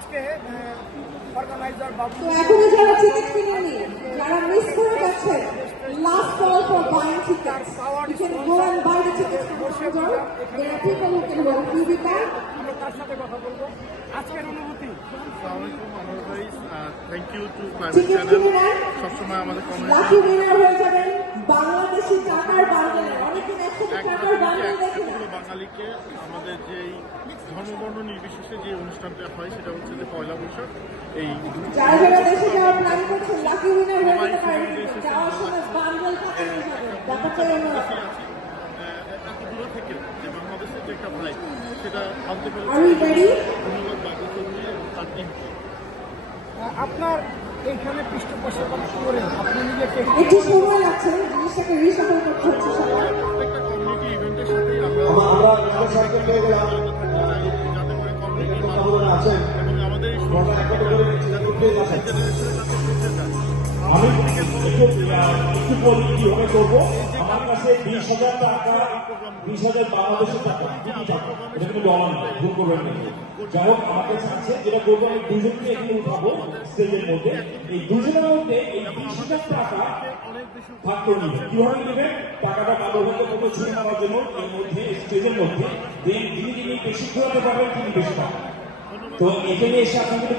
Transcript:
আজকে অর্গানাইজার বাবু। তো এখনও যারা টিকিট কিনেনি যারা মিস করে গেছেন last call for buying tickets go and buy the tickets from the counter there are people who can help you with that আমরা তার সাথে কথা বলব। আজকের অনুভূতি? Thank you to climate channel সবসময় আমাদের লাকি উইনার হয়ে যাবেন বাংলাদেশি টাকার বান্ডেল। অনেকদিন একসাথে টাকার বান্ডেল দেখে বাঙালিকে আমাদের যেই ধর্মবর্ণ নির্বিশেষে যে অনুষ্ঠানটা হয় সেটা হচ্ছে যে পয়লা বৈশাখ। এই হয়ে এত দূরে থেকে যে বাংলাদেশের যে একটা ভাই সেটা? ধন্যবাদ বাবু চৌধুরী এবং তার টিমকে আপনার এইখানে পৃষ্ঠপোষকতা করে আপনি নিজেকে একটু সময় লাগছে জিনিসটাকে রিসাফল করতে হচ্ছে প্রত্যেকটা কমিউনিটি ইভেন্টের সাথেই আমরা আমরা আমাদের পেয়ে গেলাম। এবং আমাদের এই আমি একটু বলি কীভাবে করব আমার কাছে বিশ হাজার টাকা বিশ হাজার বাংলাদেশের টাকা। এটা কিন্তু ডলার ভুল করবেন না। যাই হোক আমার কাছে আছে যেটা করব আমি দুজনকে এখানে উঠাবো স্টেজের মধ্যে। এই দুজনের মধ্যে এই বিশ হাজার টাকা ভাগ করে নেবেন। কীভাবে নেবেন? টাকাটা কালো হতে মধ্যে ছুঁয়ে নেওয়ার জন্য এর মধ্যে স্টেজের মধ্যে। দেন যিনি যিনি বেশি ঘোরাতে পারবেন তিনি বেশি পাবেন। তো এখানে এসে আপনাকে